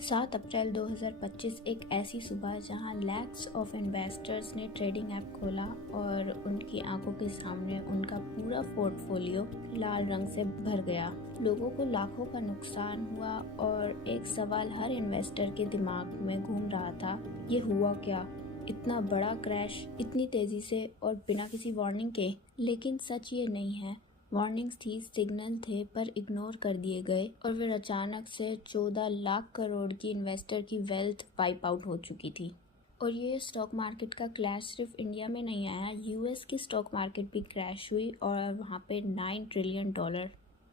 7 अप्रैल 2025 एक ऐसी सुबह जहां लैक्स ऑफ इन्वेस्टर्स ने ट्रेडिंग ऐप खोला और उनकी आंखों के सामने उनका पूरा पोर्टफोलियो लाल रंग से भर गया। लोगों को लाखों का नुकसान हुआ और एक सवाल हर इन्वेस्टर के दिमाग में घूम रहा था, ये हुआ क्या? इतना बड़ा क्रैश इतनी तेजी से और बिना किसी वार्निंग के। लेकिन सच ये नहीं है। वार्निंग्स थी, सिग्नल थे, पर इग्नोर कर दिए गए और फिर अचानक से 14 लाख करोड़ की इन्वेस्टर की वेल्थ वाइप आउट हो चुकी थी। और ये स्टॉक मार्केट का क्लैश सिर्फ इंडिया में नहीं आया, यूएस की स्टॉक मार्केट भी क्रैश हुई और वहाँ पे $9 ट्रिलियन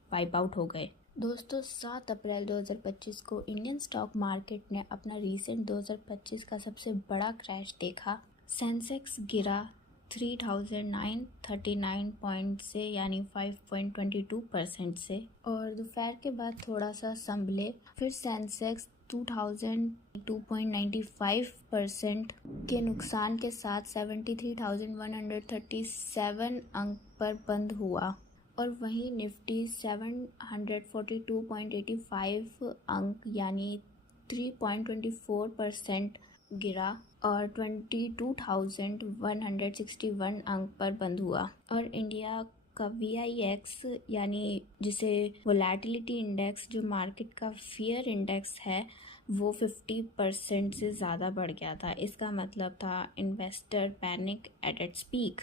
वाइप आउट हो गए। दोस्तों, 7 अप्रैल 2025 को इंडियन स्टॉक मार्केट ने अपना रीसेंट 2025 का सबसे बड़ा क्रैश देखा। सेंसेक्स गिरा 3,939 पॉइंट से, यानी 5.22% से, और दोपहर के बाद थोड़ा सा संभले। फिर सेंसेक्स 2,295% के नुकसान के साथ 73,137 अंक पर बंद हुआ और वहीं निफ्टी 742.85 अंक यानी 3.24% गिरा और 22,161 अंक पर बंद हुआ। और इंडिया का VIX यानी जिसे वोलेटिलिटी इंडेक्स, जो मार्केट का फियर इंडेक्स है, वो 50% से ज़्यादा बढ़ गया था। इसका मतलब था investor panic at its peak.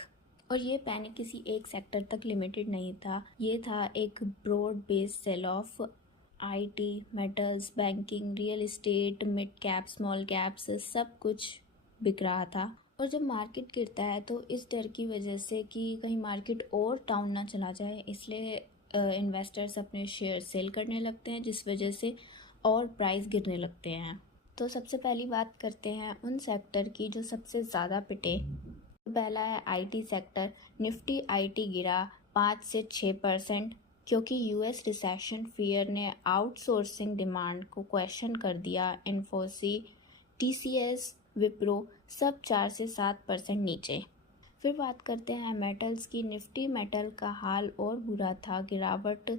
और ये पैनिक किसी एक सेक्टर तक लिमिटेड नहीं था, ये था एक broad based sell off. IT, metals, banking, real estate, mid cap, small caps, सब कुछ बिक रहा था। और जब मार्केट गिरता है तो इस डर की वजह से कि कहीं मार्केट और डाउन ना चला जाए, इसलिए इन्वेस्टर्स अपने शेयर सेल करने लगते हैं, जिस वजह से और प्राइस गिरने लगते हैं। तो सबसे पहली बात करते हैं उन सेक्टर की जो सबसे ज़्यादा पिटे। पहला है IT सेक्टर। निफ्टी IT गिरा 5 से 6% क्योंकि US रिसेशन फियर ने आउटसोर्सिंग डिमांड को क्वेश्चन कर दिया। इन्फोसिस, TCS, विप्रो सब 4 से 7% नीचे। फिर बात करते हैं मेटल्स की। निफ्टी मेटल का हाल और बुरा था, गिरावट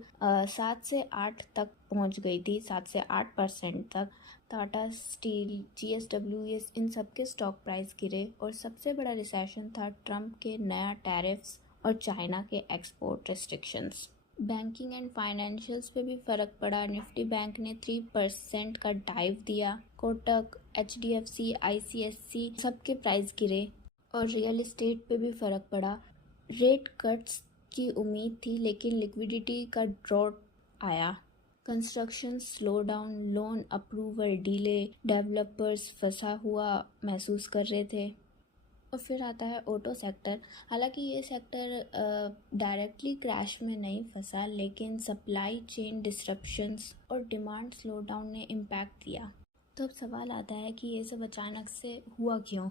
7 से 8 तक पहुंच गई थी, 7 से 8% तक। टाटा स्टील, GSW, इन सब के स्टॉक प्राइस गिरे और सबसे बड़ा रिसेशन था ट्रम्प के नया टैरिफ्स और चाइना के export restrictions. Banking and financials पे भी फ़र्क पड़ा। निफ्टी बैंक ने 3% का डाइव दिया। कोटक, HDFC, ICSC सबके प्राइस गिरे और रियल एस्टेट पे भी फ़र्क पड़ा। रेट कट्स की उम्मीद थी लेकिन लिक्विडिटी का ड्रॉट आया। Construction slow down, loan approval delay, developers फंसा हुआ महसूस कर रहे थे। और फिर आता है ऑटो सेक्टर। हालांकि ये सेक्टर डायरेक्टली क्रैश में नहीं फंसा, लेकिन सप्लाई चेन डिसरप्शंस और डिमांड स्लो डाउन ने इम्पैक्ट दिया। तो अब सवाल आता है कि ये सब अचानक से हुआ क्यों?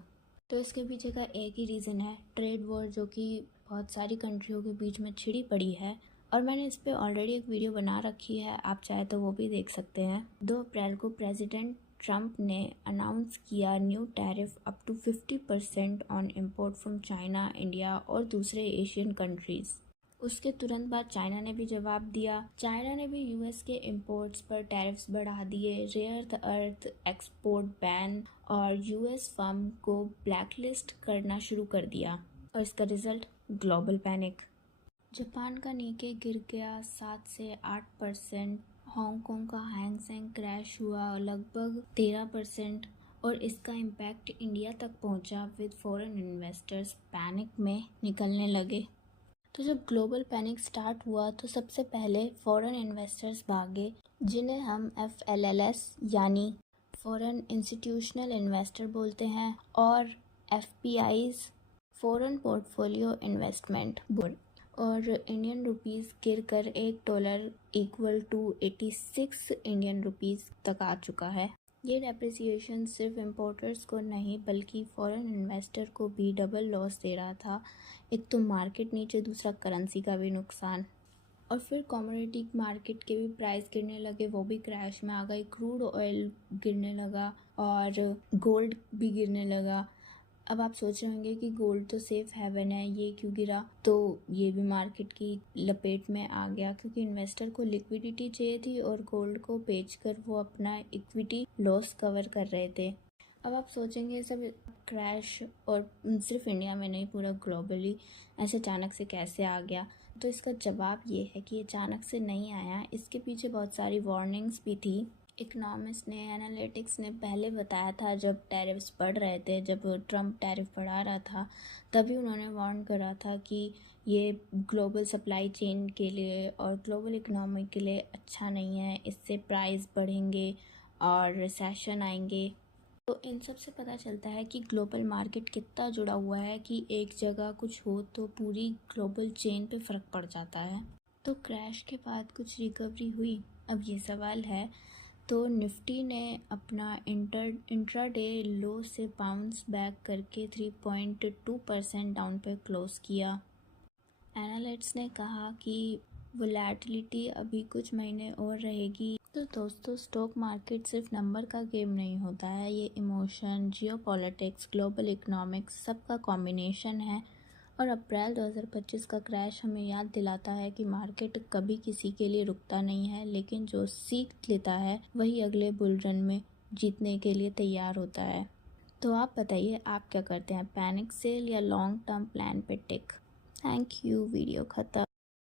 तो इसके पीछे का एक ही रीज़न है, ट्रेड वॉर, जो कि बहुत सारी कंट्रियों के बीच में छिड़ी पड़ी है। और मैंने इस पे ऑलरेडी एक वीडियो बना रखी है, आप चाहे तो वो भी देख सकते हैं। 2 अप्रैल को प्रेसिडेंट ट्रंप ने अनाउंस किया new tariff up to 50% on import from China, India और दूसरे एशियन कंट्रीज़। उसके तुरंत बाद चाइना ने भी जवाब दिया। चाइना ने भी US के इंपोर्ट्स पर टैरिफ्स बढ़ा दिए, रेयर अर्थ एक्सपोर्ट बैन और US फर्म को ब्लैकलिस्ट करना शुरू कर दिया। और इसका रिजल्ट ग्लोबल पैनिक। जापान का निक्के गिर गया 7 से 8%। हांगकांग का हैंग सेंग क्रैश हुआ लगभग 13% और इसका इम्पैक्ट इंडिया तक पहुंचा, विद फॉरेन इन्वेस्टर्स पैनिक में निकलने लगे। तो जब ग्लोबल पैनिक स्टार्ट हुआ तो सबसे पहले फॉरेन इन्वेस्टर्स भागे, जिन्हें हम FLLS यानी फॉरेन इंस्टीट्यूशनल इन्वेस्टर बोलते हैं, और FPIs foreign portfolio investment board. और इंडियन रुपीस गिरकर $1 इक्वल टू 86 इंडियन रुपीस तक आ चुका है। ये डेप्रिसिएशन सिर्फ इम्पोर्टर्स को नहीं बल्कि फॉरेन इन्वेस्टर को भी डबल लॉस दे रहा था। एक तो मार्केट नीचे, दूसरा करेंसी का भी नुकसान। और फिर कमोडिटी मार्केट के भी प्राइस गिरने लगे, वो भी क्रैश में आ गई। क्रूड ऑयल गिरने लगा और गोल्ड भी गिरने लगा। अब आप सोच रहे होंगे कि गोल्ड तो सेफ हेवन है, ये क्यों गिरा? तो ये भी मार्केट की लपेट में आ गया क्योंकि इन्वेस्टर को लिक्विडिटी चाहिए थी और गोल्ड को बेचकर वो अपना इक्विटी लॉस कवर कर रहे थे। अब आप सोचेंगे सब क्रैश और सिर्फ इंडिया में नहीं, पूरा ग्लोबली ऐसे अचानक से कैसे आ गया? तो इसका जवाब ये है कि अचानक से नहीं आया, इसके पीछे बहुत सारी वार्निंग्स भी थी। इकोनॉमिस्ट ने, एनालिटिक्स ने पहले बताया था, जब टैरिफ्स बढ़ रहे थे, जब ट्रम्प टैरिफ बढ़ा रहा था, तभी उन्होंने वार्न करा था कि ये ग्लोबल सप्लाई चेन के लिए और ग्लोबल इकोनॉमी के लिए अच्छा नहीं है, इससे प्राइस बढ़ेंगे और रिसेशन आएंगे। तो इन सब से पता चलता है कि ग्लोबल मार्केट कितना जुड़ा हुआ है कि एक जगह कुछ हो तो पूरी ग्लोबल चेन पे फ़र्क पड़ जाता है। तो क्रैश के बाद कुछ रिकवरी हुई? अब ये सवाल है। तो निफ्टी ने अपना इंट्राडे लो से बाउंस बैक करके 3.2% डाउन पे क्लोज किया। एनालिस्ट्स ने कहा कि वोलेटिलिटी अभी कुछ महीने और रहेगी। तो दोस्तों, स्टॉक मार्केट सिर्फ नंबर का गेम नहीं होता है, ये इमोशन, जियोपॉलिटिक्स, ग्लोबल इकोनॉमिक्स सबका कॉम्बिनेशन है। और अप्रैल 2025 का क्रैश हमें याद दिलाता है कि मार्केट कभी किसी के लिए रुकता नहीं है, लेकिन जो सीख लेता है वही अगले बुल रन में जीतने के लिए तैयार होता है। तो आप बताइए, आप क्या करते हैं, पैनिक सेल या लॉन्ग टर्म प्लान पे टिक? Thank you. वीडियो खत्म।